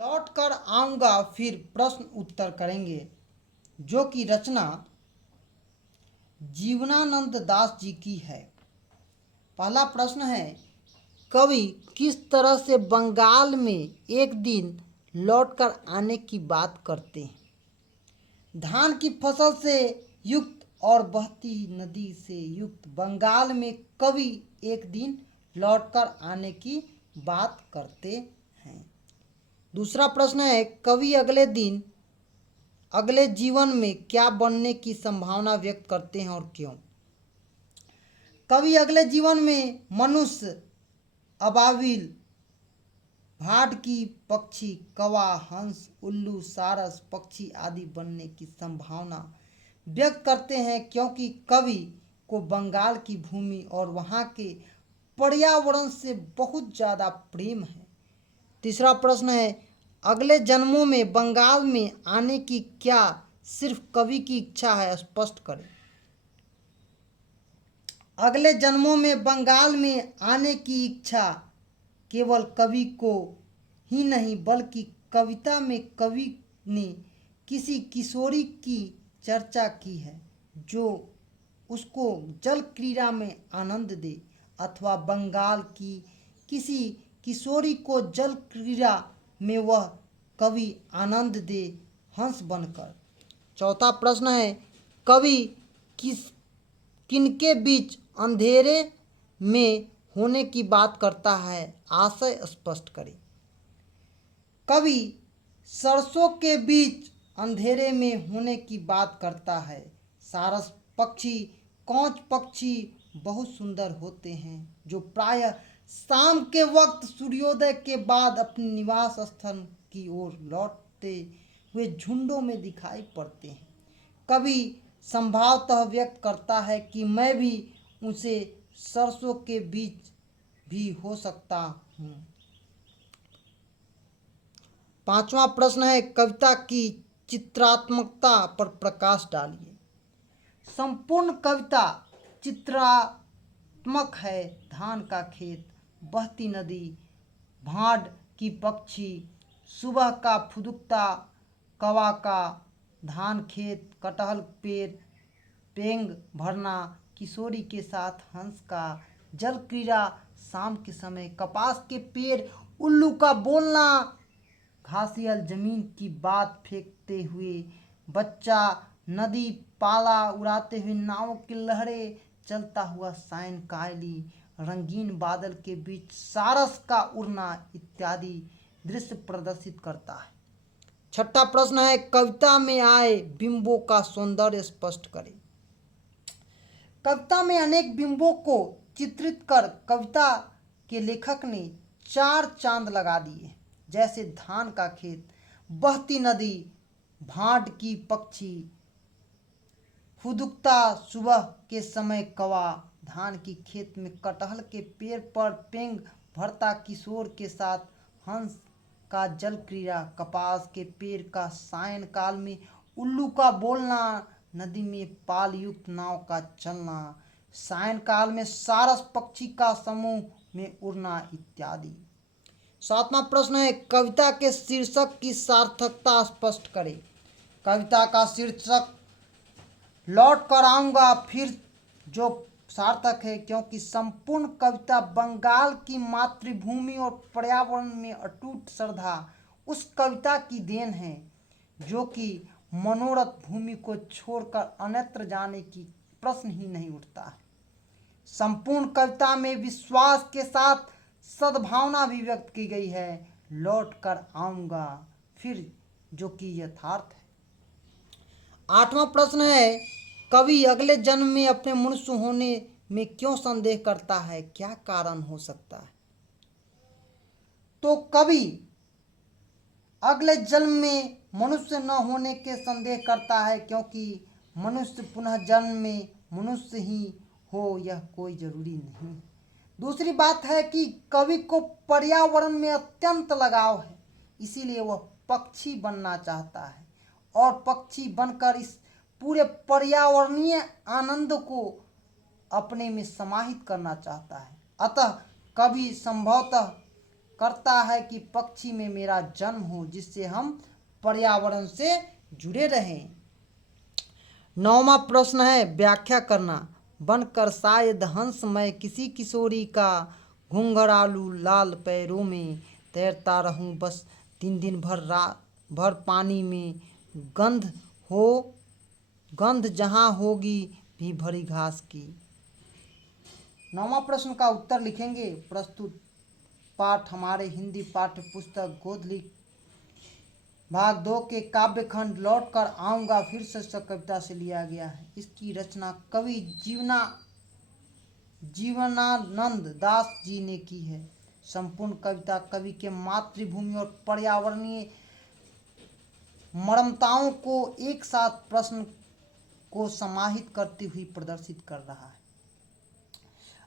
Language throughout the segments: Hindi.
लौट कर आऊँगा फिर प्रश्न उत्तर करेंगे, जो कि रचना जीवनानंद दास जी की है। पहला प्रश्न है, कवि किस तरह से बंगाल में एक दिन लौटकर आने की बात करते हैं। धान की फसल से युक्त और बहती नदी से युक्त बंगाल में कवि एक दिन लौटकर आने की बात करते हैं। दूसरा प्रश्न है, कवि अगले दिन अगले जीवन में क्या बनने की संभावना व्यक्त करते हैं और क्यों। कवि अगले जीवन में मनुष्य, अबाबिल, भाटकी पक्षी, कौवा, हंस, उल्लू, सारस पक्षी आदि बनने की संभावना व्यक्त करते हैं, क्योंकि कवि को बंगाल की भूमि और वहाँ के पर्यावरण से बहुत ज़्यादा प्रेम है। तीसरा प्रश्न है, अगले जन्मों में बंगाल में आने की क्या सिर्फ कवि की इच्छा है, स्पष्ट करें। अगले जन्मों में बंगाल में आने की इच्छा केवल कवि को ही नहीं बल्कि कविता में कवि ने किसी किशोरी की चर्चा की है जो उसको जल क्रीड़ा में आनंद दे, अथवा बंगाल की किसी किशोरी को जल क्रीड़ा में वह कवि आनंद दे हंस बनकर। चौथा प्रश्न है, कवि किनके बीच अंधेरे में होने की बात करता है, आशय स्पष्ट करें। कवि सरसों के बीच अंधेरे में होने की बात करता है। सारस पक्षी, कौच पक्षी बहुत सुंदर होते हैं, जो प्रायः शाम के वक्त सूर्योदय के बाद अपने निवास स्थल की ओर लौटते हुए झुंडों में दिखाई पड़ते हैं। कवि संभवतः व्यक्त करता है कि मैं भी उसे सरसों के बीच भी हो सकता हूँ। पांचवा प्रश्न है, कविता की चित्रात्मकता पर प्रकाश डालिए। संपूर्ण कविता चित्रात्मक है। धान का खेत, बहती नदी, भाड़ की पक्षी, सुबह का फुदुकता, कौवा का, धान खेत, कटहल पेड़, पेंग भरना, किशोरी के साथ हंस का जल क्रीड़ा, शाम के समय कपास के पेड़, उल्लू का बोलना, घासियल जमीन की बात फेंकते हुए बच्चा, नदी, पाला उड़ाते हुए नावों की लहरें, चलता हुआ सायंकाली रंगीन बादल के बीच सारस का उड़ना इत्यादि दृश्य प्रदर्शित करता है। छठा प्रश्न है, कविता में आए बिंबों का सौंदर्य स्पष्ट करें। कविता में अनेक बिंबों को चित्रित कर कविता के लेखक ने चार चांद लगा दिए, जैसे धान का खेत, बहती नदी, भाड़ की पक्षी, फुदुकता, सुबह के समय कौवा, धान की खेत में कटहल के पेड़ पर पेंग भरता किशोर के साथ हंस का जल क्रीड़ा, कपास के पेड़ का सायंकाल में उल्लू का बोलना, नदी में पाल युक्त नाव का चलना, सायंकाल में सारस पक्षी का समूह में उड़ना इत्यादि। सातवां प्रश्न है, कविता के शीर्षक की सार्थकता स्पष्ट करें। कविता का शीर्षक लौट कर आऊँगा फिर जो सार्थक है, क्योंकि संपूर्ण कविता बंगाल की मातृभूमि और पर्यावरण में अटूट श्रद्धा उस कविता की देन है जो कि मनोरथ भूमि को छोड़कर अन्यत्र जाने की प्रश्न ही नहीं उठता है। संपूर्ण कविता में विश्वास के साथ सद्भावना भी व्यक्त की गई है, लौट कर आऊँगा फिर, जो कि यथार्थ है। आठवां प्रश्न है, कवि अगले जन्म में अपने मनुष्य होने में क्यों संदेह करता है, क्या कारण हो सकता है। तो कवि अगले जन्म में मनुष्य न होने के संदेह करता है, क्योंकि मनुष्य पुनः जन्म में मनुष्य ही हो यह कोई जरूरी नहीं। दूसरी बात है कि कवि को पर्यावरण में अत्यंत लगाव है, इसीलिए वह पक्षी बनना चाहता है और पक्षी बनकर इस पूरे पर्यावरणीय आनंद को अपने में समाहित करना चाहता है। अतः कवि संभवतः करता है कि पक्षी में मेरा जन्म हो, जिससे हम पर्यावरण से जुड़े रहें। 9वां प्रश्न है व्याख्या करना। बनकर शायद हंस मैं किसी किशोरी का घुंघरालू लाल पैरों में तैरता रहूं बस दिन दिन भर पानी में। गंध हो गंध जहाँ होगी भी भरी घास की। 9वां प्रश्न का उत्तर लिखेंगे। प्रस्तुत पाठ हमारे हिंदी पाठ्य पुस्तक गोधली भाग 2 के काव्य खंड लौट कर आऊँगा फिर शीर्षक कविता से लिया गया है। इसकी रचना कवि जीवनानंद दास जी ने की है। संपूर्ण कविता कवि के मातृभूमि और पर्यावरणीय मर्मताओं को एक साथ प्रश्न को समाहित करती हुई प्रदर्शित कर रहा है।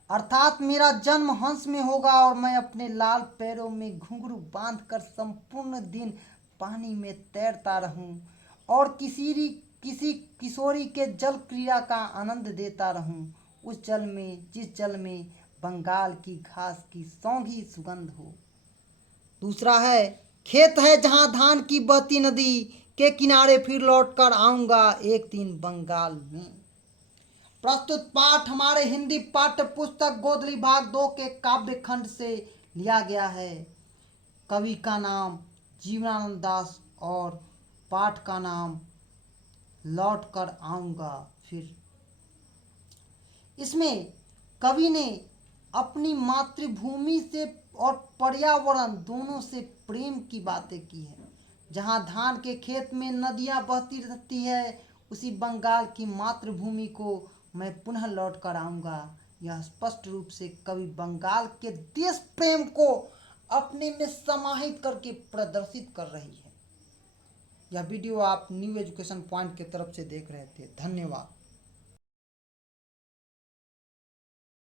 अर्थात मेरा जन्म हंस में होगा और मैं अपने लाल पैरों में घुंघरू बांधकर संपूर्ण दिन पानी में तैरता रहूं और किसी किशोरी के जल क्रीड़ा का आनंद देता रहूं, जिस जल में बंगाल की घास की सौंधी सुगंध हो। दूसरा है खेत है जहां धान की बहती नदी के किनारे फिर लौट कर आऊँगा एक दिन बंगाल में। प्रस्तुत पाठ हमारे हिंदी पाठ्य पुस्तक गोधली भाग 2 के काव्य खंड से लिया गया है। कवि का नाम जीवनानंद दास और पाठ का नाम लौट कर आऊँगा फिर। इसमें कवि ने अपनी मातृभूमि से और पर्यावरण दोनों से प्रेम की बातें की है। जहाँ धान के खेत में नदियाँ बहती रहती है, उसी बंगाल की मातृभूमि को मैं पुनः लौट कर आऊँगा। यह स्पष्ट रूप से कवि बंगाल के देश प्रेम को अपने में समाहित करके प्रदर्शित कर रही है। यह वीडियो आप न्यू एजुकेशन पॉइंट की तरफ से देख रहे थे। धन्यवाद।